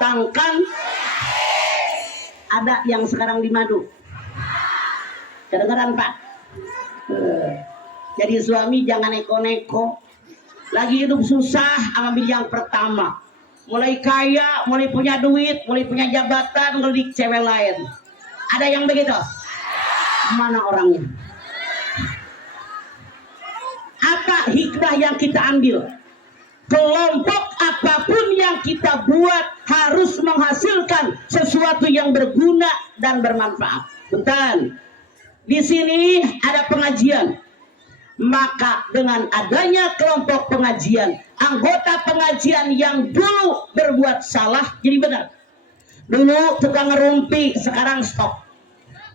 Tangkan ada yang sekarang di madu. Kedengeran Pak? Jadi suami jangan neko-neko. Lagi hidup susah, ambil yang pertama. Mulai kaya, mulai punya duit, mulai punya jabatan, ngelik cewek lain. Ada yang begitu? Mana orangnya? Apa hikmah yang kita ambil? Kelompok apapun yang kita buat harus menghasilkan sesuatu yang berguna dan bermanfaat. Betul. Di sini ada pengajian. Maka dengan adanya kelompok pengajian, anggota pengajian yang dulu berbuat salah jadi benar. Dulu tukang ngerumpi, sekarang stop.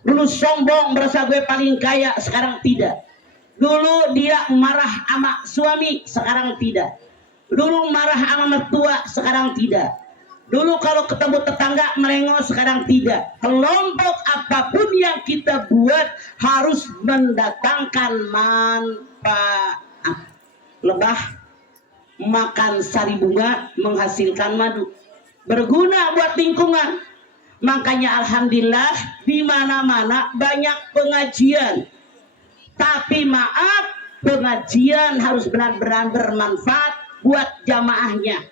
Dulu sombong, merasa gue paling kaya, sekarang tidak. Dulu dia marah sama suami, sekarang tidak. Dulu marah sama mertua, sekarang tidak. Dulu kalau ketemu tetangga melengos, sekarang tidak. Kelompok apapun yang kita buat harus mendatangkan manfaat. Lebah makan sari bunga menghasilkan madu, berguna buat lingkungan. Makanya alhamdulillah di mana-mana banyak pengajian. Tapi maaf, pengajian harus benar-benar bermanfaat buat jamaahnya.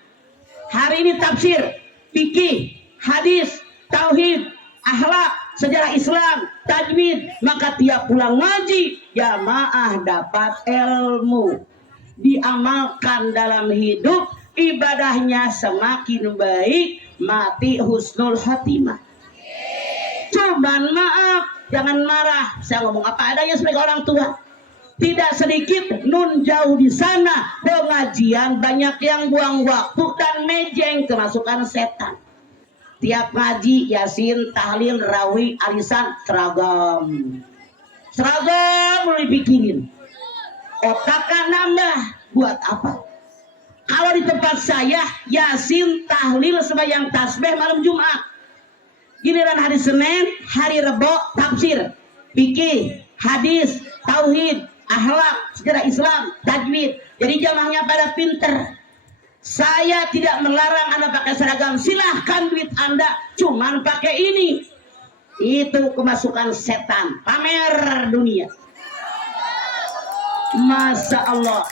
Hari ini tafsir, fikih, hadis, tauhid, akhlak, sejarah Islam, tajwid. Maka tiap pulang ngaji, jamaah dapat ilmu, diamalkan dalam hidup, ibadahnya semakin baik, mati husnul khatimah. Cuman maaf, jangan marah. Saya ngomong apa adanya sebagai orang tua. Tidak sedikit nun jauh di sana pengajian banyak yang buang waktu dan mejeng, kemasukan setan. Tiap ngaji yasin, tahlil, rawi, arisan seragam mulai bikin. Otaknya nambah buat apa? Kalau di tempat saya yasin, tahlil, sembahyang tasbih malam Jumat. Giliran hari Senin, hari Rebo tafsir, fikih, hadis, tauhid, akhlak, sejarah Islam, tajwid. Jadi jamaahnya pada pinter. Saya tidak melarang Anda pakai seragam, silahkan duit Anda, cuman pakai ini. Itu kemasukan setan, pamer dunia. Masya Allah.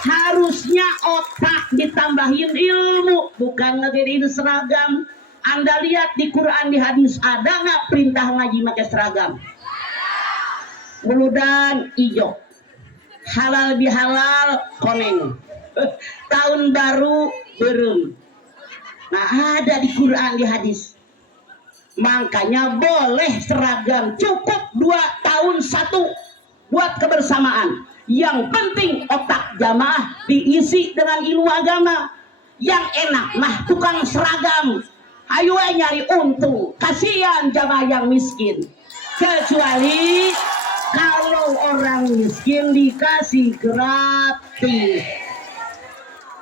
Harusnya otak ditambahin ilmu, bukan ngegedein seragam. Anda lihat di Quran, di hadis, ada nggak perintah ngaji pakai seragam? Buludan ijo, halal bihalal koneng, tahun baru berem. Nah ada di Quran, di hadis. Makanya boleh seragam, cukup 2 tahun 1 buat kebersamaan. Yang penting otak jamaah diisi dengan ilmu agama. Yang enak mah tukang seragam, ayo nyari untung, kasihan jamaah yang miskin. Kecuali kalau orang miskin dikasih gratis.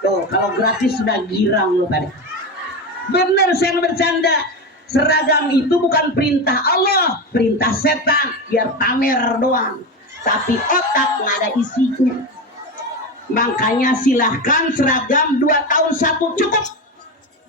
Tuh, kalau gratis sudah girang loh pada. Bener saya bercanda. Seragam itu bukan perintah Allah, perintah setan, biar pamer doang. Tapi otak nggak ada isinya. Makanya silahkan seragam 2 tahun 1 cukup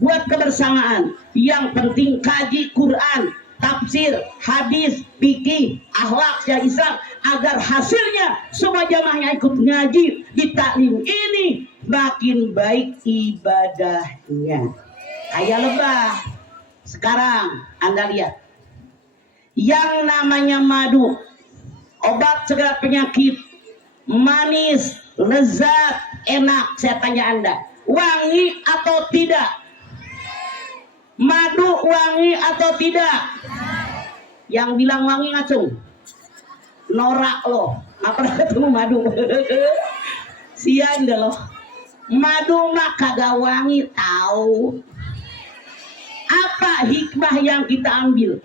buat kebersamaan. Yang penting kaji Quran, tafsir, hadis, fikih, akhlak, sejarah Islam, agar hasilnya semua jamaahnya ikut ngaji di taklim ini makin baik ibadahnya. Kayak lebah. Sekarang Anda lihat yang namanya madu, obat segala penyakit, manis, lezat, enak. Saya tanya Anda, wangi atau tidak? Madu wangi atau tidak? Yang bilang wangi ngacung, norak loh. Nggak pernah ketemu madu. Sian deh loh. Madu mah kagak wangi, tahu. Apa hikmah yang kita ambil?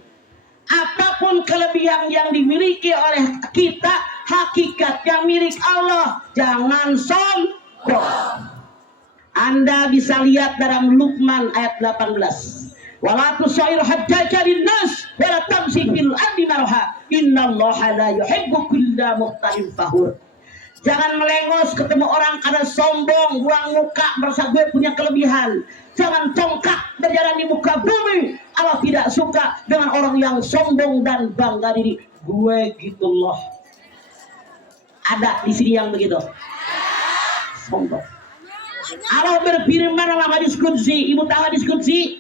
Apapun kelebihan yang dimiliki oleh kita, hakikatnya milik Allah. Jangan sombong. Anda bisa lihat dalam Luqman ayat 18. Wala tusair hajjaka linnas wala tamsi fil ardi marha innallaha la yuhibbu kulla mukhtalin fakhur. Jangan melengos ketemu orang karena sombong, buang muka, merasa gue punya kelebihan. Jangan congkak berjalan di muka bumi. Allah tidak suka dengan orang yang sombong dan bangga diri. Gue gitu loh. Ada di sini yang begitu. Sombong. Allah berfirman dalam hadis qudsi. Ibu tahu hadis qudsi?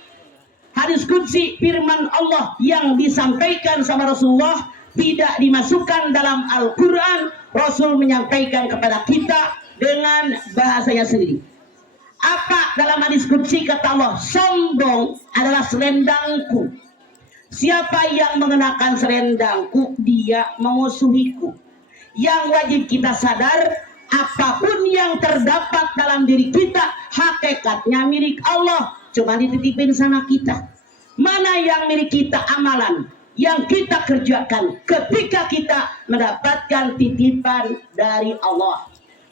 Hadis qudsi firman Allah yang disampaikan sama Rasulullah tidak dimasukkan dalam Al-Quran. Rasul menyampaikan kepada kita dengan bahasanya sendiri. Apa dalam hadis qudsi kata Allah? Sombong adalah selendangku. Siapa yang mengenakan selendangku, dia memusuhiku. Yang wajib kita sadar, apapun yang terdapat dalam diri kita, hakikatnya milik Allah. Cuma dititipin sama kita. Mana yang milik kita amalan yang kita kerjakan ketika kita mendapatkan titipan dari Allah.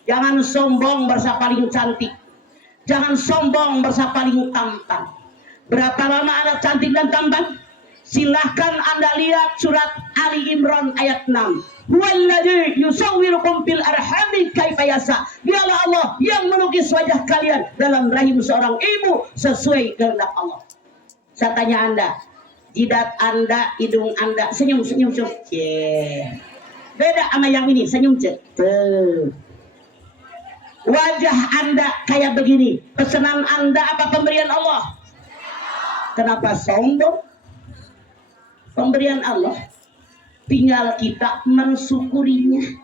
Jangan sombong merasa paling cantik. Jangan sombong merasa paling tampan. Berapa lama Anda cantik dan tampan? Silahkan Anda lihat surat Ali Imran ayat 6. Walladzi yusawwirukum fil arhami kaifa yasha. Dialah Allah yang melukis wajah kalian dalam rahim seorang ibu sesuai kehendak Allah. Saya tanya Anda, jidat Anda, hidung Anda, senyum. Beda sama yang ini, senyum. Wajah Anda kayak begini, pesanan Anda apa pemberian Allah? Kenapa sombong? Pemberian Allah. Tinggal kita mensyukurinya.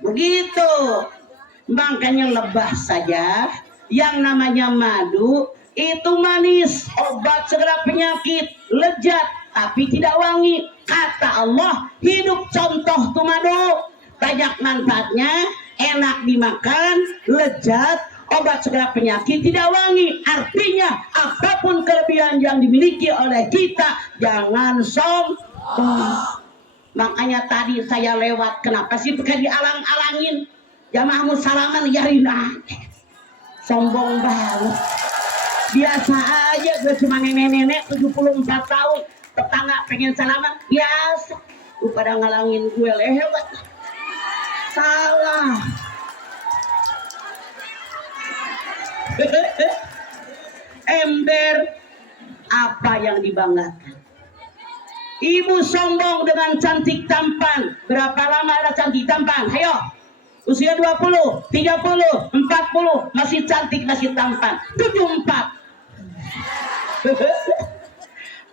Begitu. Makanya lebah saja yang namanya madu itu manis, obat segala penyakit, lezat tapi tidak wangi. Kata Allah, hidup contoh tuh madu, banyak manfaatnya, enak dimakan, lezat, obat segala penyakit, tidak wangi. Artinya apapun kelebihan yang dimiliki oleh kita, jangan sombong. Makanya tadi saya lewat, kenapa sih pakai dialang-alangin? Jamaahmu salaman yarin sombong banget. Biasa aja, gue cuma nenek-nenek 74 tahun, tetangga pengen salaman, biasa. Lu pada ngalangin gue, lewat. Salah. Ember, apa yang dibanggakan? Ibu sombong dengan cantik tampan. Berapa lama ada cantik tampan? Ayo. Usia 20, 30, 40, masih cantik, masih tampan. 74.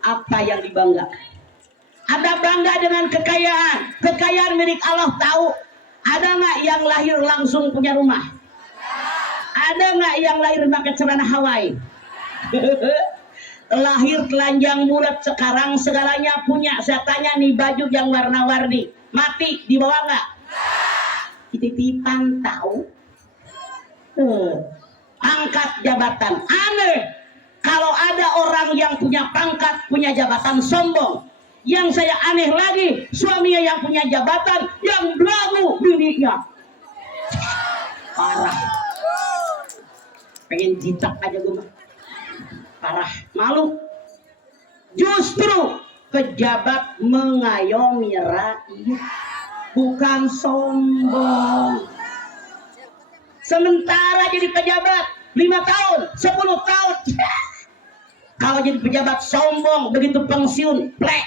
Apa yang dibanggakan? Ada bangga dengan kekayaan. Kekayaan milik Allah, tahu. Ada nggak yang lahir langsung punya rumah? Ada nggak yang lahir pakai celana Hawaii? Lahir telanjang bulat, sekarang segalanya punya. Saya tanya nih, baju yang warna-warni mati dibawa nggak? Titipan, tahu. Pangkat jabatan, aneh. Kalau ada orang yang punya pangkat, punya jabatan, sombong. Yang saya aneh lagi, suaminya yang punya jabatan, yang belagu bininya. Parah. Pengen jitak aja gue mah. Parah, malu. Justru pejabat mengayomi rakyat, bukan sombong. Sementara jadi pejabat 5 tahun, 10 tahun. Kalau jadi pejabat sombong, begitu pensiun, plek.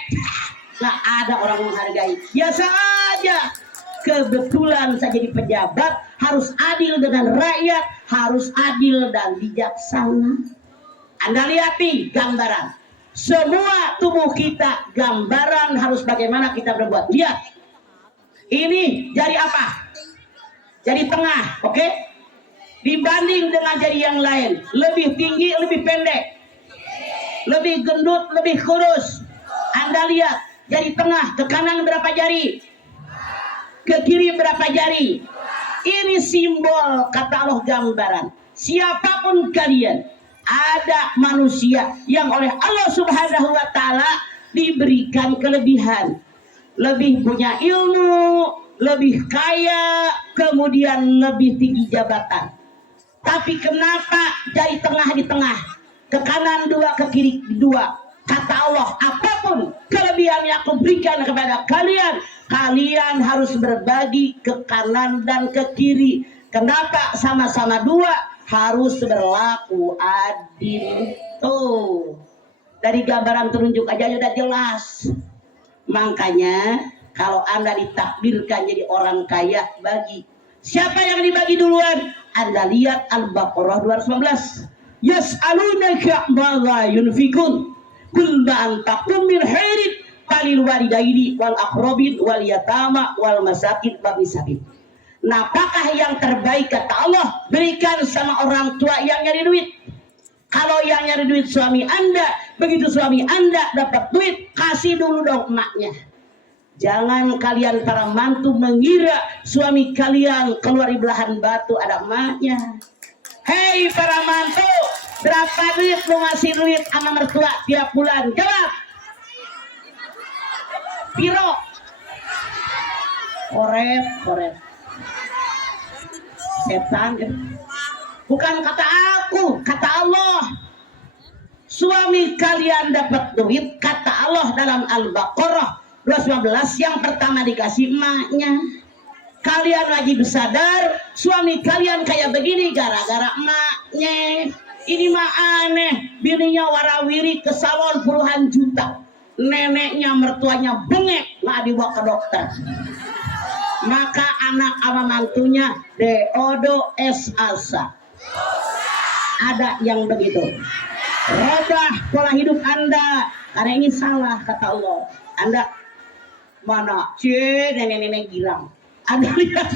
Nggak ada orang menghargai. Biasa aja. Kebetulan saya jadi pejabat, harus adil dengan rakyat, harus adil dan bijaksana. Anda lihat nih gambaran. Semua tubuh kita gambaran harus bagaimana kita berbuat. Lihat. Ini jari apa? Jari tengah, oke? Dibanding dengan jari yang lain, lebih tinggi, lebih pendek, lebih gendut, lebih kurus. Anda lihat, jari tengah ke kanan berapa jari? Ke kiri berapa jari? Ini simbol, kata Allah, gambaran. Siapapun kalian, ada manusia yang oleh Allah Subhanahu wa Ta'ala diberikan kelebihan, lebih punya ilmu, lebih kaya, kemudian lebih tinggi jabatan. Tapi kenapa jari tengah di tengah, ke kanan 2, ke kiri 2? Kata Allah, apapun kelebihan yang aku berikan kepada kalian, kalian harus berbagi ke kanan dan ke kiri. Kenapa sama-sama dua? Harus berlaku adil. Tuh, dari gambaran terunjuk aja udah jelas. Makanya kalau Anda ditakdirkan jadi orang kaya, bagi. Siapa yang dibagi duluan? Anda lihat Al-Baqarah 219. Yas'alunaka madza yunfikun qul ma anfaqtum min khairin falil walidaini wal aqrabin wal yatama wal masakin wa bisabil. Napakah yang terbaik kata Allah? Berikan sama orang tua yang nyari duit. Kalau yang nyari duit suami Anda, begitu suami Anda dapat duit, kasih dulu dong emaknya. Jangan kalian para mantu mengira suami kalian keluar di belahan batu ada emaknya. Hei para mantu, berapa duit lu ngasih duit sama mertua tiap bulan? Jawab. Piro? Korep. Setan. Bukan kata aku, kata Allah. Suami kalian dapat duit, kata Allah dalam Al-Baqarah 219, yang pertama dikasih emaknya. Kalian wajib sadar, suami kalian kayak begini gara-gara emaknya. Ini mah aneh, bininya warawiri ke salon puluhan juta, neneknya mertuanya bengek nggak dibawa ke dokter. Maka anak sama mantunya deodo es asa. Ada yang begitu. Robah pola hidup Anda, karena ini salah kata Allah. Anda mana? Nenek-nenek girang. Anda lihat,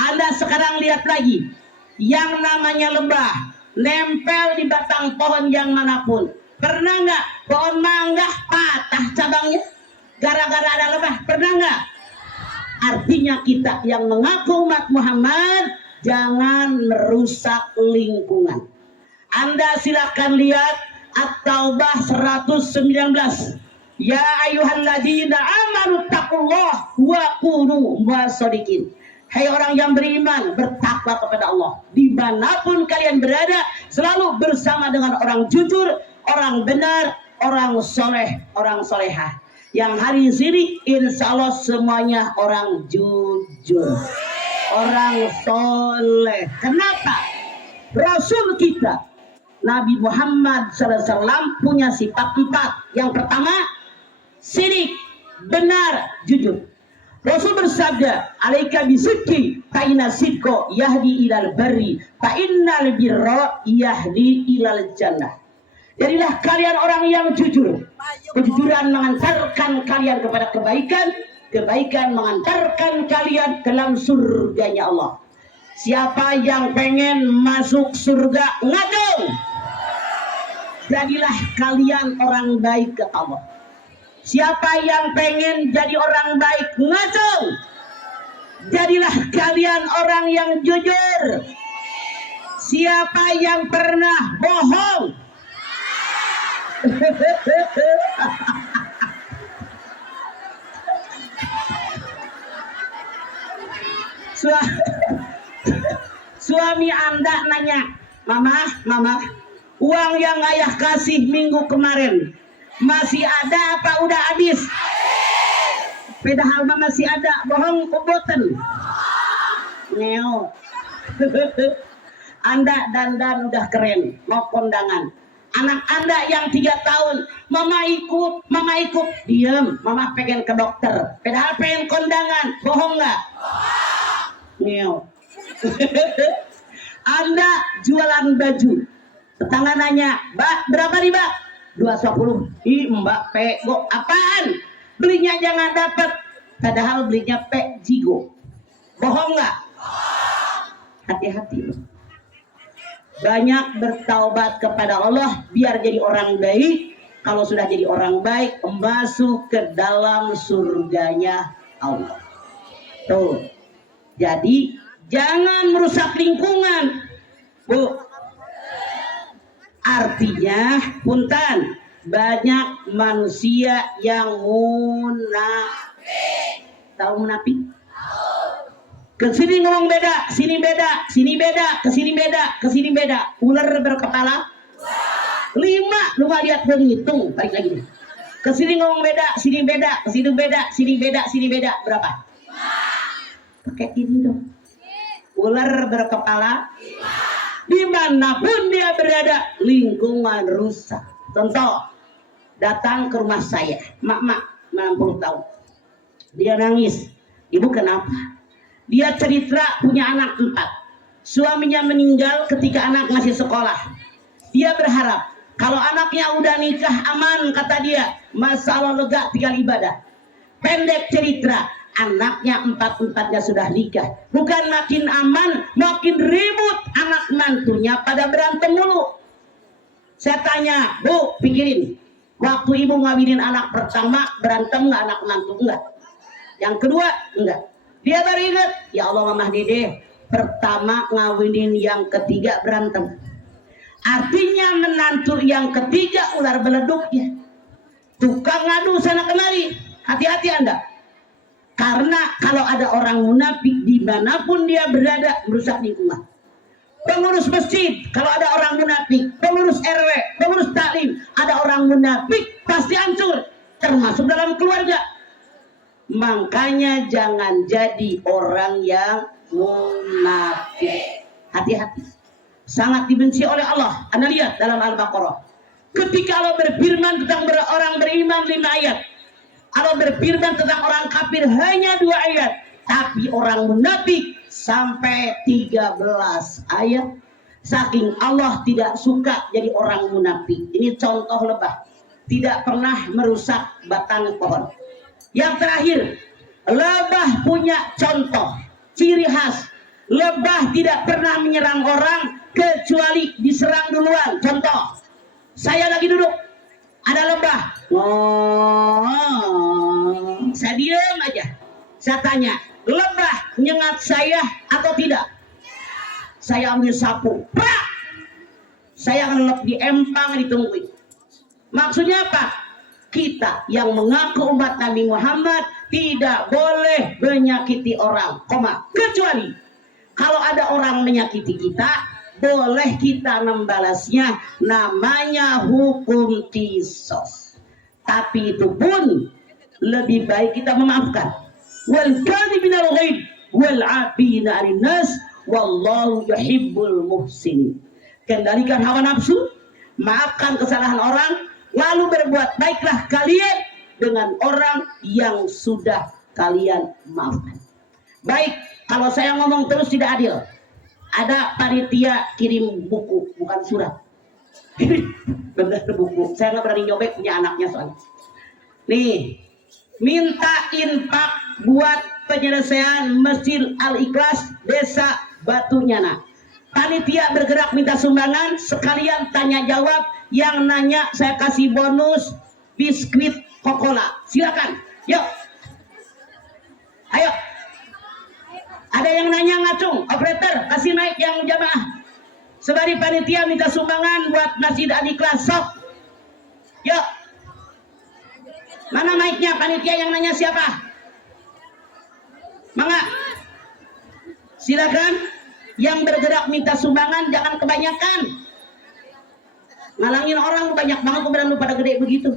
Anda sekarang lihat lagi, yang namanya lebah nempel di batang pohon yang manapun. Pernah nggak pohon mangga patah cabangnya gara-gara ada lebah? Pernah nggak? Artinya kita yang mengaku umat Muhammad jangan merusak lingkungan. Anda silakan lihat At-Taubah 119. Ya ayyuhalladzina amanu taqullah wa kunu mashodiqin. Hai orang yang beriman, bertakwa kepada Allah. Dimanapun kalian berada, selalu bersama dengan orang jujur, orang benar, orang soleh, orang solehah. Yang hari ini insya Allah semuanya orang jujur, orang soleh. Kenapa? Rasul kita Nabi Muhammad SAW punya sifat 4. Yang pertama, sidik, benar, jujur. Rasul bersabda, alaika bisidqi fa inna sidqa yahdi ilal barri fa innal birra yahdi ilal jannah. Jadilah kalian orang yang jujur. Kejujuran mengantarkan kalian kepada kebaikan, kebaikan mengantarkan kalian ke dalam surganya Allah. Siapa yang pengen masuk surga, ngadong. Jadilah kalian orang baik ke Allah. Siapa yang pengen jadi orang baik, ngacung. Jadilah kalian orang yang jujur. Siapa yang pernah bohong, suami Anda nanya, Mama, uang yang ayah kasih minggu kemarin masih ada apa udah habis? Padahal masih ada, bohong kuboten. Neo. Anda dandan udah keren, mau kondangan. Anak Anda yang 3 tahun, Mama ikut, diam, Mama pengen ke dokter. Padahal pengen kondangan, bohong nggak? Neo. Anda jualan baju, tetangga nanya, Mbak berapa nih Mbak? 210. Ih Mbak pego apaan? Belinya jangan dapat, padahal belinya jigo. Bohong nggak? Hati-hati loh. Banyak bertaubat kepada Allah biar jadi orang baik. Kalau sudah jadi orang baik, masuk ke dalam surganya Allah. Tuh. Jadi jangan merusak lingkungan, Bu. Artinya, punten, banyak manusia yang munafik. Tahu munafik? Kesini ngomong beda, sini beda, sini beda, kesini beda, kesini beda. Ular berkepala 5, lu nggak lihat gue ngitung, balik lagi nih. Kesini ngomong beda, sini beda, kesini beda, sini beda, sini beda. Berapa? Pakai ini dong. Ular berkepala. Dimanapun dia berada, lingkungan rusak. Contoh, datang ke rumah saya, mak 60 tahun. Dia nangis. Ibu kenapa? Dia cerita punya anak 4. Suaminya meninggal ketika anak masih sekolah. Dia berharap kalau anaknya udah nikah aman, kata dia, masalah lega tinggal ibadah. Pendek cerita, anaknya 4-4-nya sudah nikah. Bukan makin aman, makin ribut. Anak mantunya pada berantem mulu. Saya tanya, Bu, pikirin. Waktu ibu ngawinin anak pertama, berantem nggak anak mantu? Enggak. Yang kedua, enggak. Dia baru ingat, ya Allah Mamah Dede, pertama ngawinin, yang ketiga berantem. Artinya menantu yang ketiga ular beleduknya. Tukang ngadu sana kemari. Hati-hati Anda. Karena kalau ada orang munafik dimanapun dia berada, merusak lingkungan. Pengurus masjid, kalau ada orang munafik, pengurus RW, pengurus taklim, ada orang munafik, pasti hancur. Termasuk dalam keluarga. Makanya jangan jadi orang yang munafik. Hati-hati. Sangat dibenci oleh Allah. Anda lihat dalam Al-Baqarah. Ketika Allah berfirman tentang orang beriman 5 ayat. Allah berfirman tentang orang kafir hanya 2 ayat. Tapi orang munafik sampai 13 ayat. Saking Allah tidak suka jadi orang munafik. Ini contoh lebah. Tidak pernah merusak batang pohon. Yang terakhir, lebah punya contoh, ciri khas. Lebah tidak pernah menyerang orang kecuali diserang duluan. Contoh, saya lagi duduk, ada lebah, saya diam aja. Saya tanya, lebah nyengat saya atau tidak? Saya ambil sapu, prak! Saya ngelep di empang, ditungguin. Maksudnya apa? Kita yang mengaku umat Nabi Muhammad tidak boleh menyakiti orang, kecuali kalau ada orang menyakiti kita, boleh kita membalasnya, namanya hukum kisos. Tapi itu pun lebih baik kita memaafkan. Wal kadhibina al-ghaib wal 'afina 'anil nas wallahu yuhibbul muhsinin. Kendalikan hawa nafsu, maafkan kesalahan orang, lalu berbuat baiklah kalian dengan orang yang sudah kalian maafkan. Baik, kalau saya ngomong terus tidak adil. Ada panitia kirim buku, bukan surat. Bener buku. Saya nggak berani nyobek, punya anaknya soalnya. Nih, minta infak buat penyelesaian Masjid Al-Ikhlas Desa Batu Nyana. Panitia bergerak minta sumbangan, sekalian tanya jawab. Yang nanya saya kasih bonus biskuit Coca-Cola. Silakan, yuk. Ayo. Ada yang nanya ngacung, operator kasih mic yang jamaah. Sebari panitia minta sumbangan buat Masjid Al-Ikhlas. Sok. Yuk. Mana mic-nya? Panitia yang nanya siapa? Mangga. Silakan. Yang bergerak minta sumbangan jangan kebanyakan. Ngalangin orang banyak banget, kemudian lu pada gede begitu.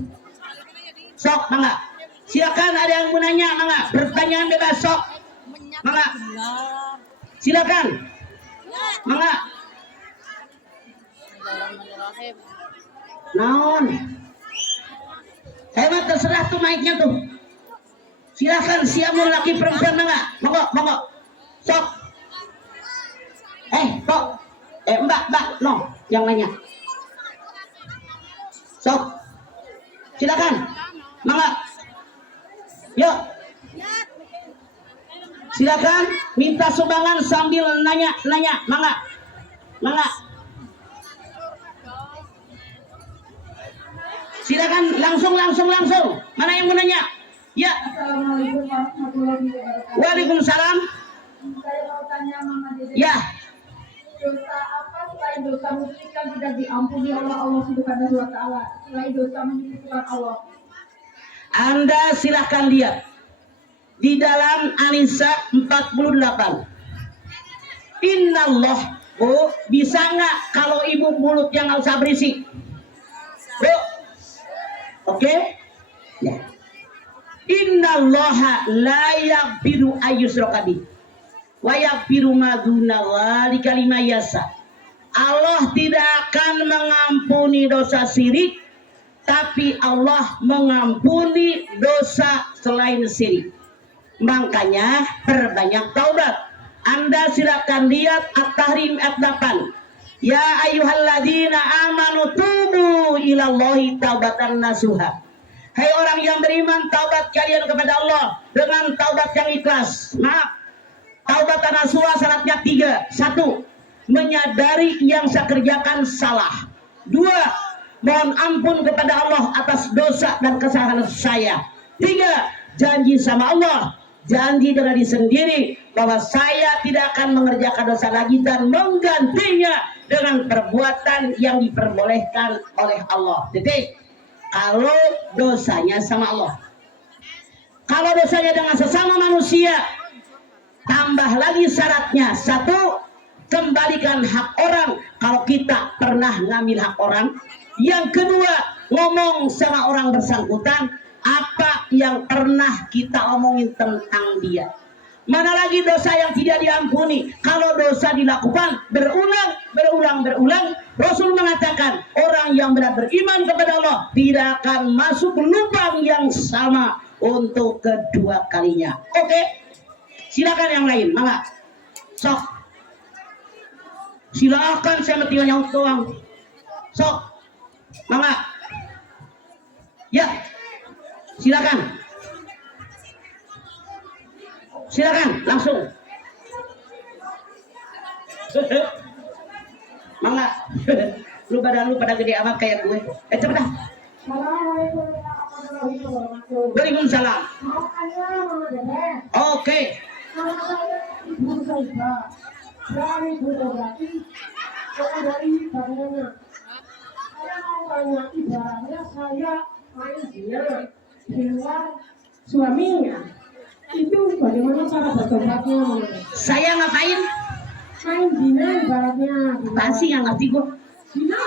Sok, mangga. Silakan, ada yang mau nanya, mangga. Pertanyaan bebas, sok. Mangga. Silakan. Mangga. Naon. Saya mah terserah tuh mic-nya tuh. Silakan, siapa laki perempuan, mangga. Monggo. Sok. Kok. Mbak, no, yang nanya. Sok. Silakan. Mangga. Yuk. Silakan minta sumbangan sambil nanya. Mangga. Silakan langsung. Mana yang mau nanya? Ya. Assalamualaikum warahmatullahi wabarakatuh. Waalaikumsalam. Saya mau tanya Mama Dede. Ya. Dosa apa selain dosa musyrik yang tidak diampuni oleh Allah Subhanahu wa taala? Selain dosa menyekutukan Allah. Anda silahkan lihat di dalam An-Nisa 48. Innallah, Bu, bisa nggak kalau ibu mulut yang nggak usah berisik? Bu, oke? Ya. Innallaha la yaghfiru ayyushraka bih wa yaghfiru ma duna dzalika liman yasha. Allah tidak akan mengampuni dosa syirik, tapi Allah mengampuni dosa selain syirik. Makanya perbanyak taubat. Anda silakan lihat At-Tahrim ayat 8. Ya ayyuhalladzina amanu tubu ilallahi taubatan nasuha. Hai orang yang beriman, taubat kalian kepada Allah dengan taubat yang ikhlas. Maaf, taubat nasuha syaratnya 3. 1. Menyadari yang saya kerjakan salah. 2. Mohon ampun kepada Allah atas dosa dan kesalahan saya. 3. Janji sama Allah, janji dengan diri sendiri bahwa saya tidak akan mengerjakan dosa lagi dan menggantinya dengan perbuatan yang diperbolehkan oleh Allah. Titik. Kalau dosanya sama Allah. Kalau dosanya dengan sesama manusia, tambah lagi syaratnya. 1. Kembalikan hak orang kalau kita pernah ngambil hak orang. Yang kedua, ngomong sama orang bersangkutan apa yang pernah kita omongin tentang dia. Mana lagi dosa yang tidak diampuni? Kalau dosa dilakukan berulang, Rasul mengatakan orang yang benar beriman kepada Allah tidak akan masuk lubang yang sama untuk kedua kalinya. Oke, silakan yang lain, mangga. Sok, silakan, saya tinggal nyaut doang. Sok, mangga. Ya, silakan. Silakan langsung. Mangga. Lu badan lu pada gede amat kayak gue. Cepet dah. Waalaikumsalam. Oke. Suaminya itu bagaimana cara bertobatnya? Saya ngapain? Main zina ibaratnya. Pasti nggak ngerti gue. Zina.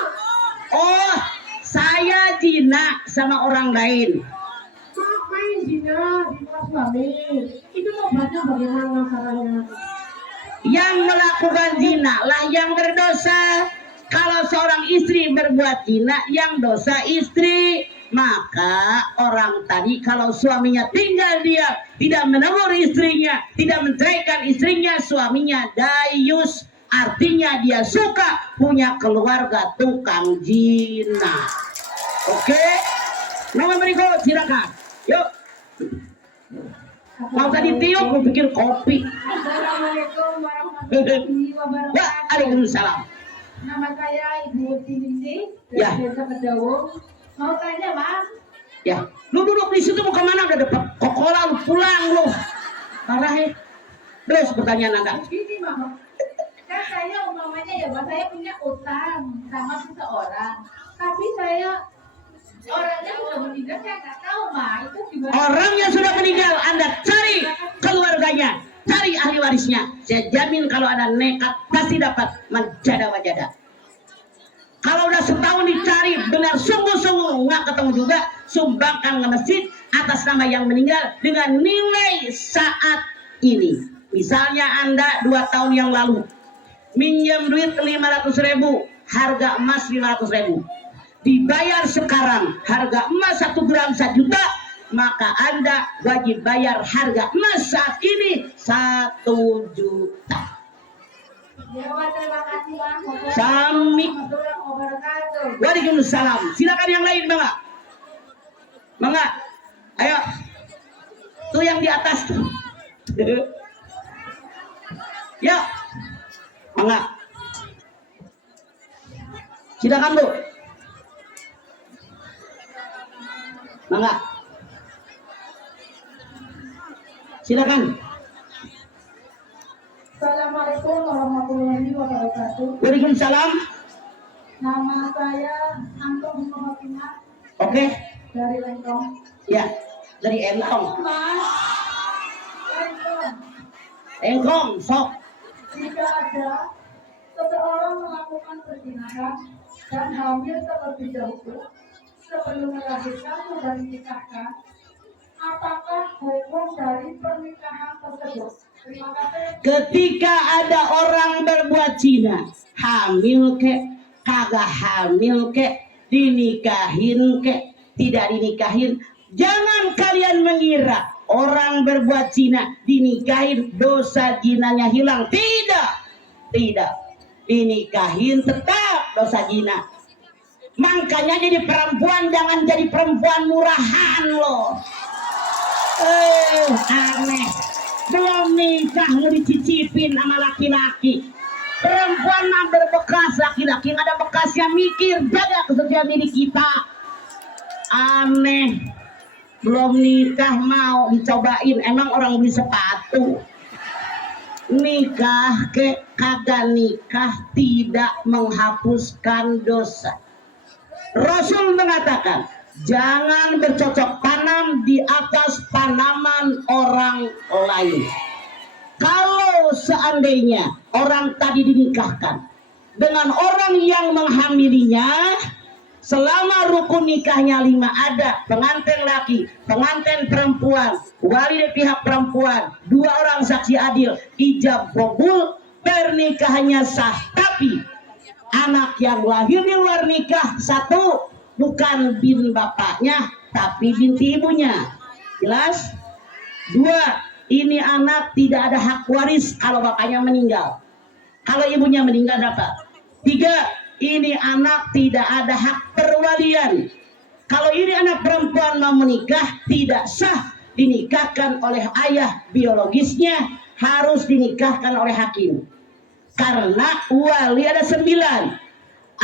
Oh, saya zina sama orang lain. Main zina di luar suami. Itu tobatnya bagaimana caranya? Yang melakukan zina lah yang berdosa. Kalau seorang istri berbuat zina, yang dosa istri. Maka orang tadi kalau suaminya tinggal dia tidak menegur istrinya, tidak menceraikan istrinya, suaminya dayus, artinya dia suka punya keluarga tukang zina. Oke, nomor berikut silakan. Yuk. Mau tadi tiup, mau pikir kopi. Assalamualaikum warahmatullahi wabarakatuh. Waalaikumsalam. Nama saya Ibu Tinisi Ya. dari Desa Kedawung. Mau tanya, Mas? Ya, lu duduk di situ mau kemana? Udah dapat kokola, lu pulang lu. Parah ya. Terus pertanyaan Anda. Gini, Mas. Kan saya umpamanya ya, Mas, saya punya utang sama seseorang. Tapi orangnya sudah meninggal, saya nggak tahu, Mas. Itu gimana? Orang yang sudah meninggal, Anda cari keluarganya, cari ahli warisnya. Saya jamin kalau ada nekat pasti dapat majada-majada. Kalau udah setahun dicari benar sungguh-sungguh nggak ketemu juga, sumbangkan ke masjid atas nama yang meninggal dengan nilai saat ini. Misalnya Anda 2 tahun yang lalu minjem duit 500.000, harga emas 500.000, dibayar sekarang harga emas 1 gram 1 juta, maka Anda wajib bayar harga emas saat ini 1 juta. Ya, Mas, terima kasih, Mas. Sami. Wabarakatuh. Waalaikumsalam. Silakan yang lain, Bang. Mangga. Ayo. Tuh yang di atas tuh. Ya. Mangga. Silakan, Bu. Mangga. Silakan. Assalamualaikum warahmatullahi wabarakatuh. Waalaikumsalam. Nama saya Anton Muhammadina Oke. dari Lengkong. Ya. Dari Entong. Mas, Lengkong. Engkong, sok. Jika ada seseorang melakukan perzinahan dan hamil terlebih dahulu, sebelum melahirkan sudah dinikahkan, apakah hukum dari pernikahan tersebut? Terima kasih. Ketika ada orang berbuat zina, hamil kek, kagak hamil kek, dinikahin kek, tidak dinikahin, jangan kalian mengira orang berbuat zina dinikahin dosa zinanya hilang. Tidak, tidak, dinikahin tetap dosa zina. Makanya jadi perempuan jangan jadi perempuan murahan loh. Aneh, belum nikah mau dicicipin sama laki-laki. Perempuan mah berbekas, laki-laki nggak ada bekasnya, mikir jaga kesucian diri kita. Aneh, belum nikah mau dicobain, emang orang beli sepatu. Nikah ke kagak nikah tidak menghapuskan dosa. Rasul mengatakan jangan bercocok tanam di atas tanaman orang lain. Kalau seandainya orang tadi dinikahkan dengan orang yang menghamilinya, selama rukun nikahnya 5 ada, pengantin laki, pengantin perempuan, wali dari pihak perempuan, 2 orang saksi adil, ijab kabul, pernikahannya sah. Tapi anak yang lahir di luar nikah, 1 bukan bin bapaknya tapi binti ibunya. Jelas? 2, ini anak tidak ada hak waris kalau bapaknya meninggal. Kalau ibunya meninggal dapat. 3, ini anak tidak ada hak perwalian. Kalau ini anak perempuan mau menikah tidak sah dinikahkan oleh ayah biologisnya, harus dinikahkan oleh hakim. Karena wali ada 9.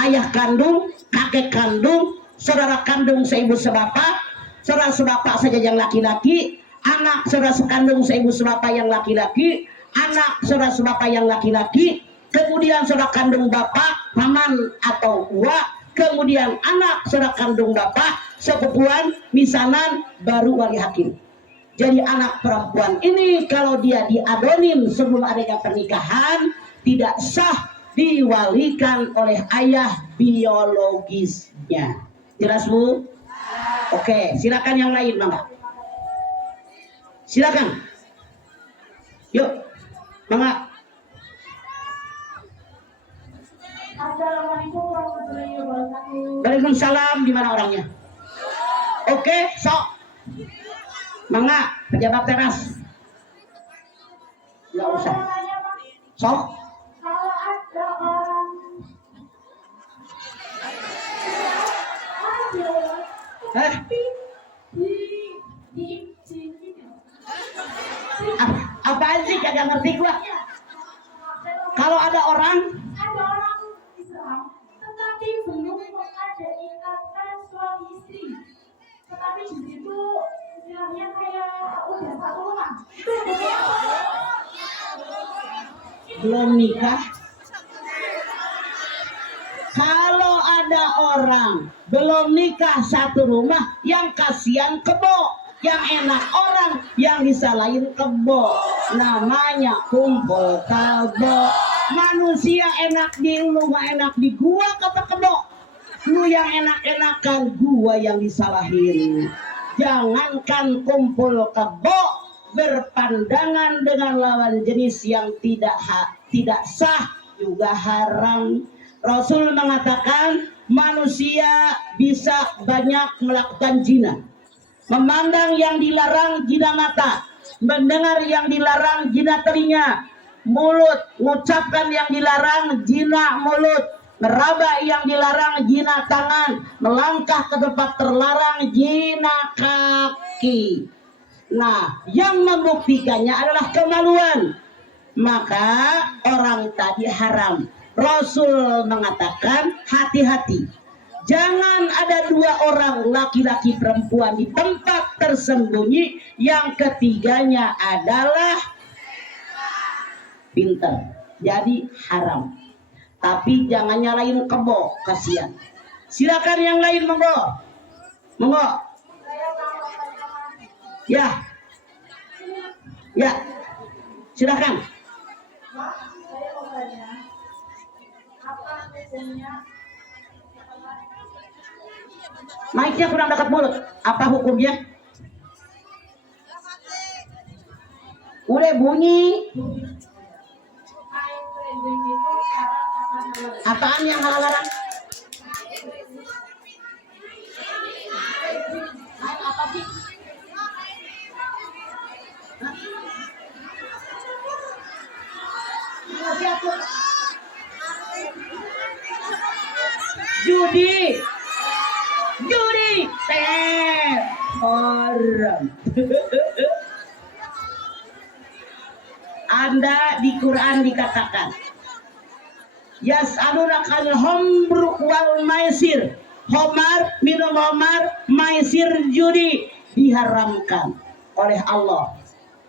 Ayah kandung, kakek kandung, saudara kandung seibu sebapak, saudara sebapak saja yang laki-laki, anak saudara sekandung seibu sebapak yang laki-laki, anak saudara sebapak yang laki-laki, kemudian saudara kandung bapak, paman atau uak, kemudian anak saudara kandung bapak, sepupuan, misanan, baru wali hakim. Jadi anak perempuan ini kalau dia diadonin sebelum adanya pernikahan, tidak sah diwalikan oleh ayah biologisnya. Jelas Bu? Oke, silakan yang lain Mangga. Silakan. Yuk, Mangga. Assalamualaikum warahmatullahi wabarakatuh. Waalaikumsalam, gimana orangnya? Oke, sok. Mangga, pejabat teras. Enggak usah. Sok. Kalau ada orang Apaan sih kagak ngerti gua? Kalau ada orang Islam tetapi belum ada ikatan suami istri, tetapi di situ istilahnya kayak udah satu rumah, itu belum nikah. Kalau ada orang belum nikah satu rumah, yang kasihan kebo, yang enak orang, yang disalahin kebo. Namanya kumpul kebo. Manusia enak di lu, gak enak di gua, kata kebo. Lu yang enak-enakan, gua yang disalahin. Jangankan kumpul kebo, berpandangan dengan lawan jenis yang tidak sah juga haram. Rasul mengatakan manusia bisa banyak melakukan zina. Memandang yang dilarang zina mata, mendengar yang dilarang zina telinga, mulut mengucapkan yang dilarang zina mulut, meraba yang dilarang zina tangan, melangkah ke tempat terlarang zina kaki. Nah, yang membuktikannya adalah kemaluan. Maka orang tadi haram. Rasul mengatakan hati-hati. Jangan ada 2 orang laki-laki perempuan di tempat tersembunyi, yang ketiganya adalah pinter. Jadi haram. Tapi jangan nyalain kebo, kasihan. Silakan yang lain, monggo. Monggo. Ya. Ya. Silakan. apa hukumnya Mic-nya kurang dekat mulut. Apa hukumnya? Udah bunyi. Apaan yang halang-halang? Apa sih? Judi, haram. Anda di Quran dikatakan, yas'alunakal homru wal maisir. Homar, minum homar, maisir judi diharamkan oleh Allah.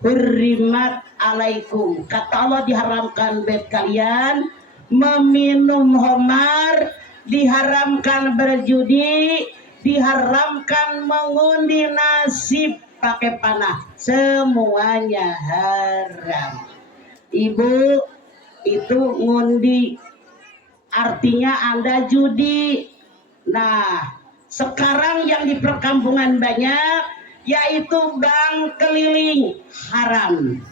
Hurrimat alaikum, kata Allah diharamkan bagi kalian meminum homar, diharamkan berjudi, diharamkan mengundi nasib pakai panah, semuanya haram. Ibu, itu ngundi artinya Anda judi. Nah, sekarang yang di perkampungan banyak, yaitu bank keliling haram,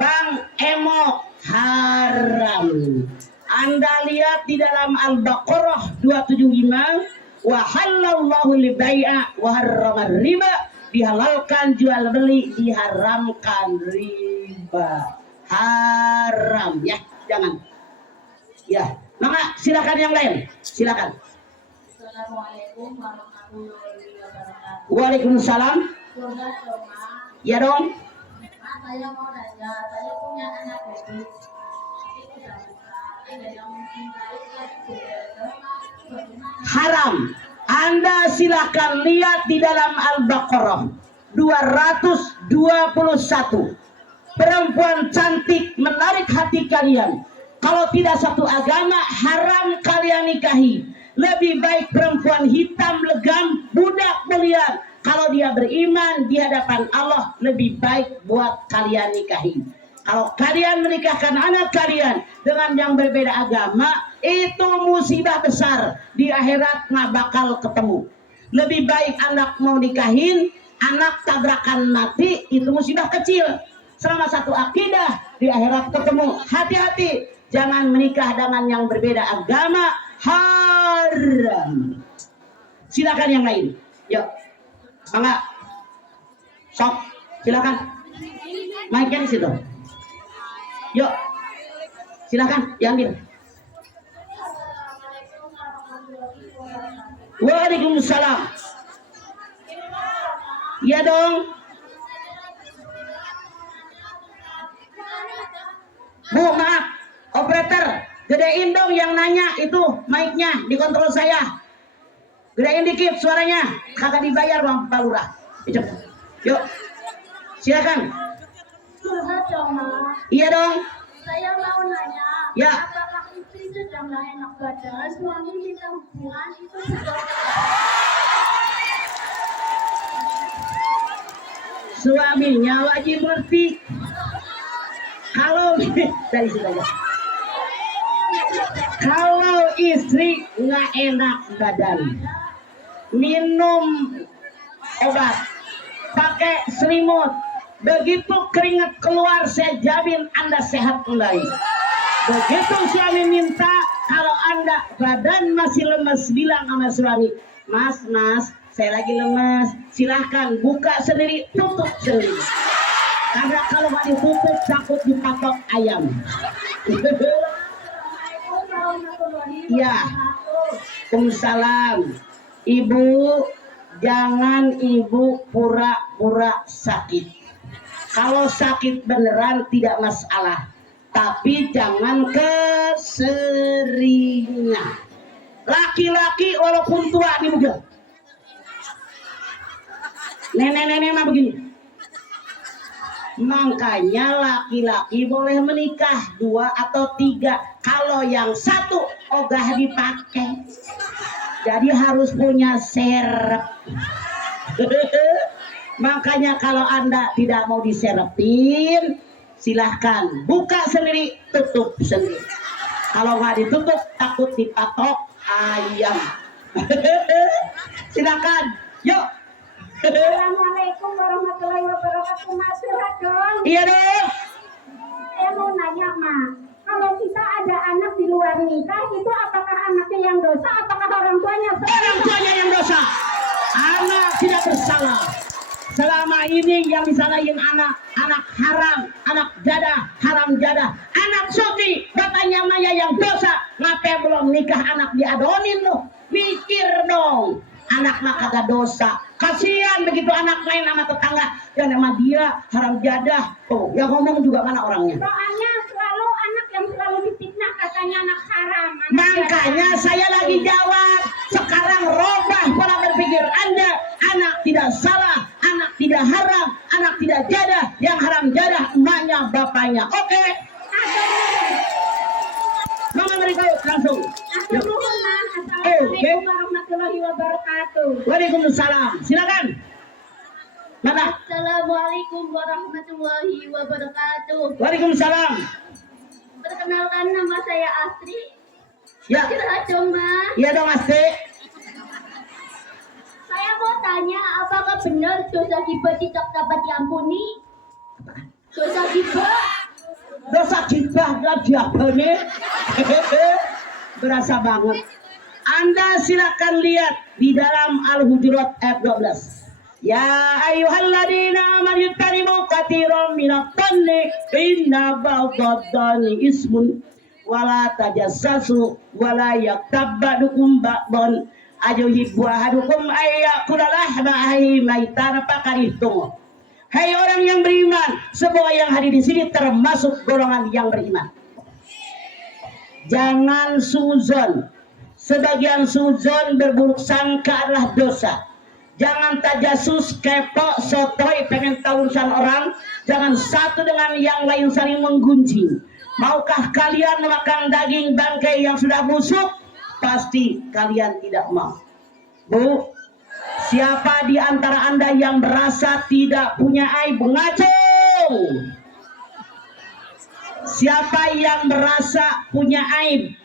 bank emok haram. Anda lihat di dalam Al-Baqarah 275, wa halallahu al-bai'a wa harrama riba, dihalalkan jual beli, diharamkan riba. Haram ya, jangan. Ya, maka silakan yang lain, silakan. Assalamualaikum warahmatullahi wabarakatuh. Waalaikumsalam. Surga Roma. Ya dong. Saya mau nanya, saya punya anak gadis. Tapi sudah besar, ada yang mencintai tapi bagaimana? Haram. Anda silakan lihat di dalam Al-Baqarah 221. Perempuan cantik menarik hati kalian. Kalau tidak satu agama, haram kalian nikahi. Lebih baik perempuan hitam legam, budak belian. Kalau dia beriman di hadapan Allah, lebih baik buat kalian nikahi. Kalau kalian menikahkan anak kalian dengan yang berbeda agama, itu musibah besar. Di akhirat nggak bakal ketemu. Lebih baik anak mau nikahin, anak tabrakan mati, itu musibah kecil. Selama satu akidah, di akhirat ketemu. Hati-hati, jangan menikah dengan yang berbeda agama, haram. Silakan yang lain. Yuk, mangga. Sok, silakan. Mic-nya di situ. Yuk, silakan diambil. Waalaikumsalam. Ya dong. Bu, maaf, operator, gedein dong yang nanya itu mic-nya, dikontrol saya. Gedein dikit suaranya, kagak dibayar bang Pak Lurah. Yuk, silakan. Surga Roma. Iya dong. Saya mau nanya, Ya. apakah istri sedang nggak enak badan, suami minta hubungan itu juga? Suaminya wajib ngerti. Kalau dari situ aja. Kalau istri nggak enak badan, minum obat, pakai selimut, begitu keringat keluar, saya jamin Anda sehat kembali. Begitu suami minta, kalau Anda badan masih lemes, bilang sama suami, Mas, saya lagi lemes, silahkan buka sendiri, tutup sendiri. Karena kalau nggak ditutup takut dipatok ayam. Ya, Waalaikumsalam. Ibu, jangan ibu pura-pura sakit. Kalau sakit beneran tidak masalah, tapi jangan keseringan. Laki-laki walaupun tua nih begitu. Nenek-nenek mah begini. Makanya laki-laki boleh menikah 2 atau 3. Kalau yang 1 ogah dipakai. Jadi harus punya serep. Makanya kalau Anda tidak mau diserepin, silahkan buka sendiri, tutup sendiri. Kalau nggak ditutup takut dipatok ayam. Silakan. Yuk. Assalamualaikum warahmatullahi wabarakatuh. Mas Surat dong. Iya dong. Saya mau nanya, Ma. Kalau kita ada anak di luar nikah, itu apakah anaknya yang dosa, apakah orang tuanya? Orang tuanya yang dosa. Anak tidak bersalah. Selama ini yang disalahin anak haram, anak jadah, haram jadah, anak suci, bapaknya Maya yang dosa. Ngapain belum nikah anak diadonin loh? Mikir dong. Anak mah kagak dosa. Kasihan begitu anak main sama tetangga. Dan sama dia haram jadah. Oh, yang ngomong juga mana orangnya? Soalnya selalu anak yang selalu difitnah katanya anak haram. Makanya saya lagi jawab. Sekarang robah pola berpikir Anda. Anak tidak salah, anak tidak haram, anak tidak jadah. Yang haram jadah emaknya, bapaknya. Oke. Mama berikut langsung. Assalamualaikum warahmatullahi wabarakatuh. Waalaikumsalam. Silakan. Mana? Assalamualaikum warahmatullahi wabarakatuh. Waalaikumsalam. Perkenalkan, nama saya Astri. Ya. Curhat dong, Ma. Iya dong, Asti. Saya mau tanya, apakah benar dosa gibah tidak dapat diampuni? Dosa gibah? Dosa gibah gak diampuni. Berasa banget. Anda silakan lihat di dalam Al-Hujurat ayat 12. Ya ayyuhalladzina amanu tanibu katsiran minadh dhanni inna ba'dadh dhanni ismun wala tajassasu wala yaktab ba'dukum ba'dhan ayuhibbu ahadukum ayyakula lahma akhihi maitan fakarihtum. Hai orang yang beriman, semua yang hadir di sini termasuk golongan yang beriman. Jangan suzon. Sebagian suzon berburuk sangka adalah dosa. Jangan tajasus, kepo, sotoy, pengen tahu urusan orang. Jangan satu dengan yang lain saling menggunjing. Maukah kalian memakan daging bangkai yang sudah busuk? Pasti kalian tidak mau. Bu, siapa di antara Anda yang merasa tidak punya aib? Ngacung. Siapa yang merasa punya aib?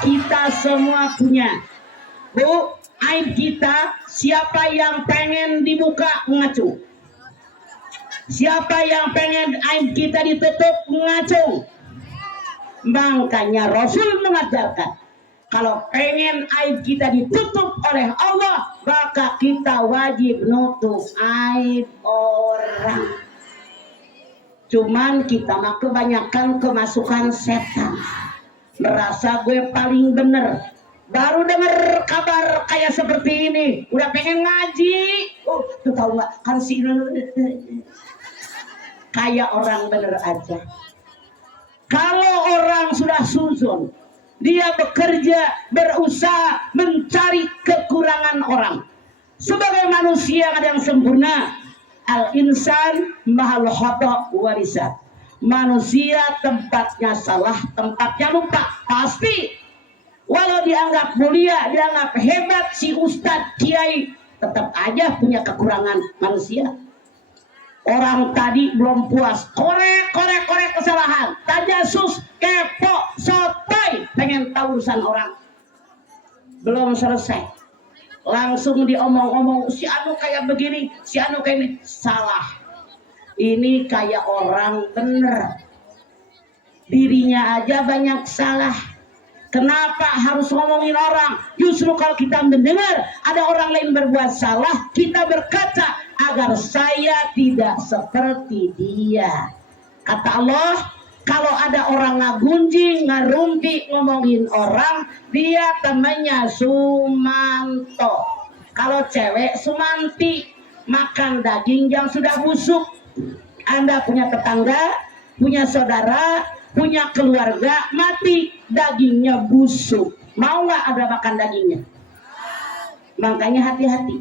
Kita semua punya. Bu, aib kita, siapa yang pengen dibuka? Ngacung. Siapa yang pengen aib kita ditutup? Ngacung. Makanya Rasul mengajarkan, kalau pengen aib kita ditutup oleh Allah, maka kita wajib nutup aib orang. Cuman kita mah kebanyakan kemasukan setan. Merasa gue paling bener. Baru denger kabar kayak seperti ini, udah pengen ngaji. Oh, tuh tahu nggak? Kan si kayak orang bener aja. Kalau orang sudah suzon, dia bekerja, berusaha mencari kekurangan orang. Sebagai manusia ada yang sempurna. Al-insan mahal khata' warisat. Manusia tempatnya salah, tempatnya lupa. Pasti. Walau dianggap mulia, dianggap hebat si ustadz, kiai, tetap aja punya kekurangan manusia. Orang tadi belum puas, korek kesalahan, tajasus, kepo, sotoy, pengen tahu urusan orang. Belum selesai, langsung diomong-omong, si anu kayak begini, si anu kayak ini. Salah. Ini kayak orang bener. Dirinya aja banyak salah. Kenapa harus ngomongin orang? Justru kalau kita mendengar ada orang lain berbuat salah, kita berkata agar saya tidak seperti dia. Kata Allah, kalau ada orang ngagunjing, ngerumpi, ngomongin orang, dia temannya Sumanto. Kalau cewek Sumanti, makan daging yang sudah busuk. Anda punya tetangga, punya saudara, punya keluarga, mati, dagingnya busuk. Mau nggak ada makan dagingnya? Makanya hati-hati.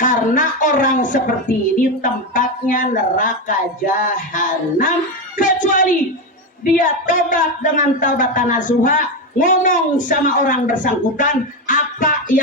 Karena orang seperti ini tempatnya neraka jahanam, kecuali dia tobat dengan taubatan nasuha, ngomong sama orang bersangkutan apa yang